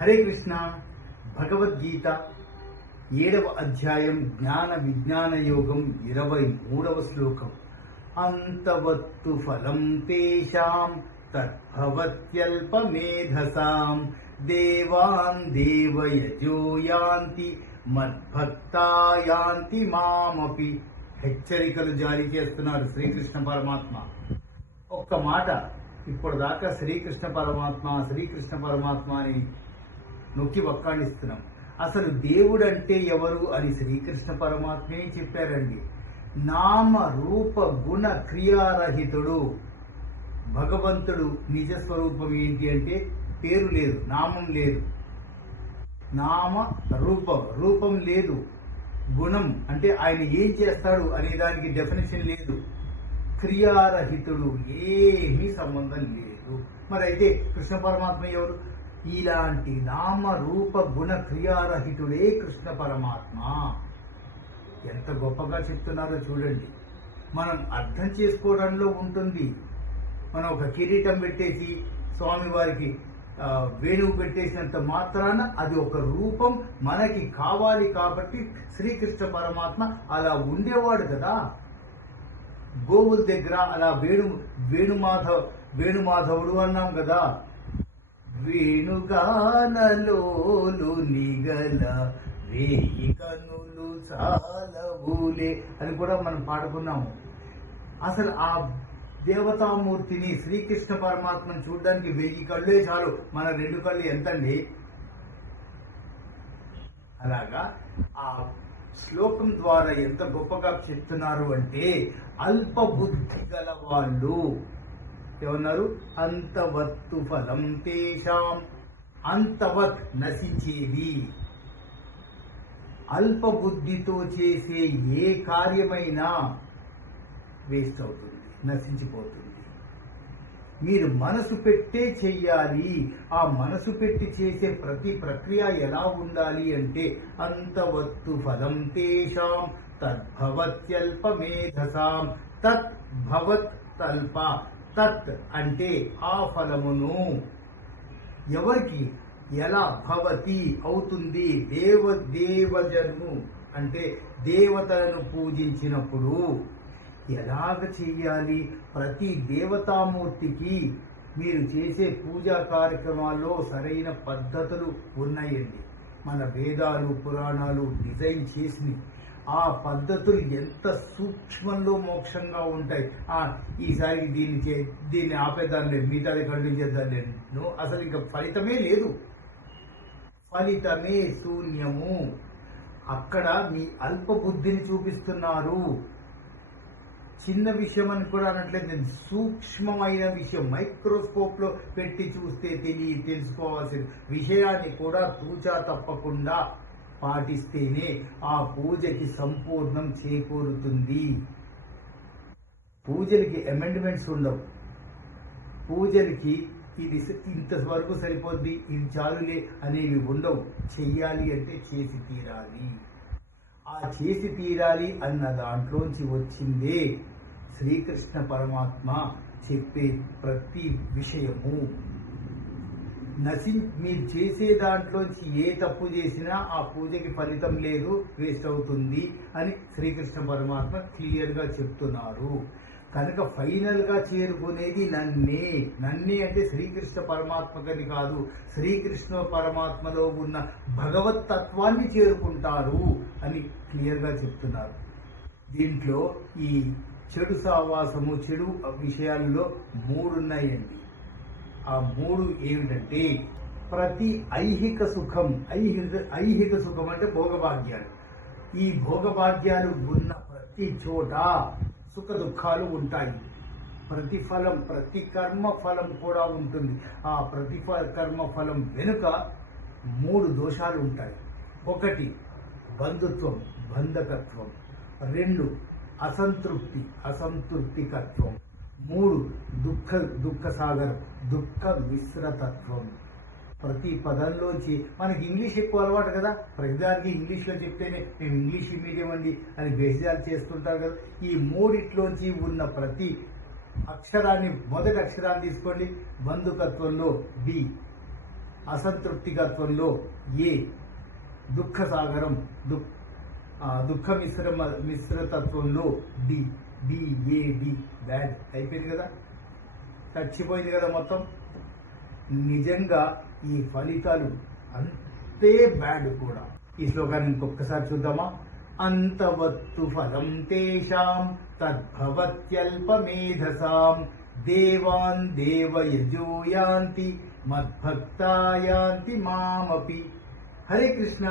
హరే కృష్ణ భగవద్గీత ఏడవ అధ్యాయం జ్ఞాన విజ్ఞాన యోగం ఇరవై మూడవ శ్లోకం. అంతవత్తు ఫలం తేషాం తద్భవత్యల్పమేధసాం. దేవాన్ దేవయజో యాంతి మద్భక్తా యాంతి మామపి. హెచ్చరికలు జారీ చేస్తున్నారు శ్రీకృష్ణ పరమాత్మ. ఒక్క మాట ఇప్పుడు దాకా శ్రీకృష్ణ పరమాత్మ శ్రీకృష్ణ పరమాత్మ అని నొక్కి వక్కాడిస్తున్నాం అసలు దేవుడు అంటే ఎవరు అని శ్రీకృష్ణ పరమాత్మే చెప్పారండి. నామ రూప గుణ క్రియారహితుడు. భగవంతుడు నిజ స్వరూపం ఏంటి అంటే పేరు లేదు నామం లేదు. నామ రూపం రూపం లేదు. గుణం అంటే ఆయన ఏం చేస్తాడు అనే దానికి డెఫినేషన్ లేదు. క్రియారహితుడు ఏమీ సంబంధం లేదు. మరి అయితే కృష్ణ పరమాత్మ ఎవరు? ఇలాంటి నామ రూప గుణ క్రియారహితుడే కృష్ణ పరమాత్మ. ఎంత గొప్పగా చెప్తున్నారో చూడండి. మనం అర్థం చేసుకోవడంలో ఉంటుంది. మనం ఒక కిరీటం పెట్టేసి స్వామి వారికి వేణువు పెట్టేసినంత మాత్రాన అది ఒక రూపం మనకి కావాలి కాబట్టి శ్రీకృష్ణ పరమాత్మ అలా ఉండేవాడు కదా. గోవుల దగ్గర అలా వేణు వేణుమాధవ్ వేణుమాధవుడు అన్నాం కదా. వేణుగానలోలు నిగల వేయి కనులు చాలవులే. అని కూడా మనం పాడుకున్నాము. అసలు ఆ దేవతామూర్తిని శ్రీకృష్ణ పరమాత్మను చూడడానికి వెయ్యి కళ్ళే చాలు. మన రెండు కళ్ళు ఎంతండి? అలాగా ఆ శ్లోకం ద్వారా ఎంత గొప్పగా చెప్తున్నారు అంటే అల్ప బుద్ధి గల వాళ్ళు ఏమన్నారు? అంతవత్తు ఫలం తేషాం అంతవత్ నశించేది. అల్ప బుద్ధితో చేసే ఏ కార్యమైనా వేస్ట్ అవుతుంది నశించిపోతుంది. మీరు మనసు పెట్టే చెయ్యాలి. ఆ మనసు పెట్టి చేసే ప్రతి ప్రక్రియ ఎలా ఉండాలి అంటే అంతవత్తు ఫలం తేషాం తద్భవత్యల్పమేధసాం తత్ భవత్ తల్ప తత్ అంటే ఆ ఫలమును. ఎవరికి? ఎలా భవతి అవుతుంది? దేవ దేవజను అంటే దేవతలను పూజించినప్పుడు. ఎలాగ చేయాలి ప్రతి దేవతామూర్తికి మీరు చేసే పూజా కార్యక్రమాల్లో సరైన పద్ధతులు ఉన్నాయండి. మన వేదాలు పురాణాలు డిజైన్ చేసి ఆ పద్ధతులు ఎంత సూక్ష్మంలో మోక్షంగా ఉంటాయి? ఆ ఈసారి దీన్ని చే దీన్ని ఆపేదాన్ని లేదు మిగతాది కంటిన్యూ చేద్దాం లేదు అసలు ఇంకా ఫలితమే లేదు. ఫలితమే శూన్యము. అక్కడ మీ అల్ప బుద్ధిని చూపిస్తున్నారు. చిన్న విషయం అని కూడా అనట్లేదు. నేను సూక్ష్మమైన విషయం మైక్రోస్కోప్లో పెట్టి చూస్తే తెలియ తెలుసుకోవాల్సింది విషయాన్ని కూడా తూచా తప్పకుండా పాటిస్తేనే ఆ పూజకి సంపూర్ణం చేకూరుతుంది. పూజలకి అమెండ్మెంట్స్ ఉండవు. పూజలకి ఇది ఇంతవరకు సరిపోద్ది ఇది చాలులే అనేవి ఉండవు. చెయ్యాలి అంటే చేసి తీరాలి. ఆ చేసి తీరాలి అన్న దాంట్లోంచి వచ్చిందే శ్రీకృష్ణ పరమాత్మ చెప్పే ప్రతి విషయము. నశి మీరు చేసే దాంట్లోంచి ఏ తప్పు చేసినా ఆ పూజకి ఫలితం లేదు వేస్ట్ అవుతుంది అని శ్రీకృష్ణ పరమాత్మ క్లియర్గా చెప్తున్నారు. కనుక ఫైనల్గా చేరుకునేది నన్నే. నన్నే అంటే శ్రీకృష్ణ పరమాత్మకని కాదు. శ్రీకృష్ణ పరమాత్మలో ఉన్న భగవత్ తత్వాన్ని చేరుకుంటారు అని క్లియర్గా చెప్తున్నారు. దీంట్లో ఈ చెడు సావాసము చెడు విషయాల్లో మూడున్నాయండి. ఆ మూడు ఏమిటంటే ప్రతి ఐహిక సుఖం ఐహిక ఐహిక సుఖం అంటే భోగభాగ్యాలు. ఈ భోగభాగ్యాలు ఉన్న ప్రతి చోట సుఖ దుఃఖాలు ఉంటాయి. ప్రతిఫలం ప్రతి కర్మ ఫలం కూడా ఉంటుంది. ఆ ప్రతిఫల కర్మ ఫలం వెనుక మూడు దోషాలు ఉంటాయి. ఒకటి బంధుత్వం బంధకత్వం. రెండు అసంతృప్తి అసంతృప్తికత్వం. మూడు దుఃఖ దుఃఖ సాగర్ దుఃఖ మిశ్రతత్వం. ప్రతి పదంలోంచి మనకి ఇంగ్లీష్ ఎక్కువ అలవాటు కదా? ప్రతిదానికి ఇంగ్లీష్లో చెప్తేనే నేను ఇంగ్లీష్ మీడియం అండి అని బేసిజాలు చేస్తుంటారు కదా? ఈ మూడిట్లోంచి ఉన్న ప్రతి అక్షరాన్ని మొదటి అక్షరాన్ని తీసుకోండి. బంధుకత్వంలో బి అసంతృప్తికత్వంలో ఏ దుఃఖ సాగరం దుఃఖ దుఃఖ మిశ్రమ మిశ్రతత్వంలో డి. బిఏబి బ్యాడ్ అయిపోయింది కదా? చచ్చిపోయింది కదా మొత్తం? నిజంగా ఈ ఫలితాలు అంతే బ్యాడ్ కూడా. ఈ శ్లోకాన్ని ఇంకొకసారి చూద్దామా? అంతవత్తు ఫలం తేషాం తద్భవత్యల్పమేధసాం. దేవాన్ దేవయజూయాంతి మద్భక్తాయాంతి యాంతి మామపి. హరే కృష్ణ!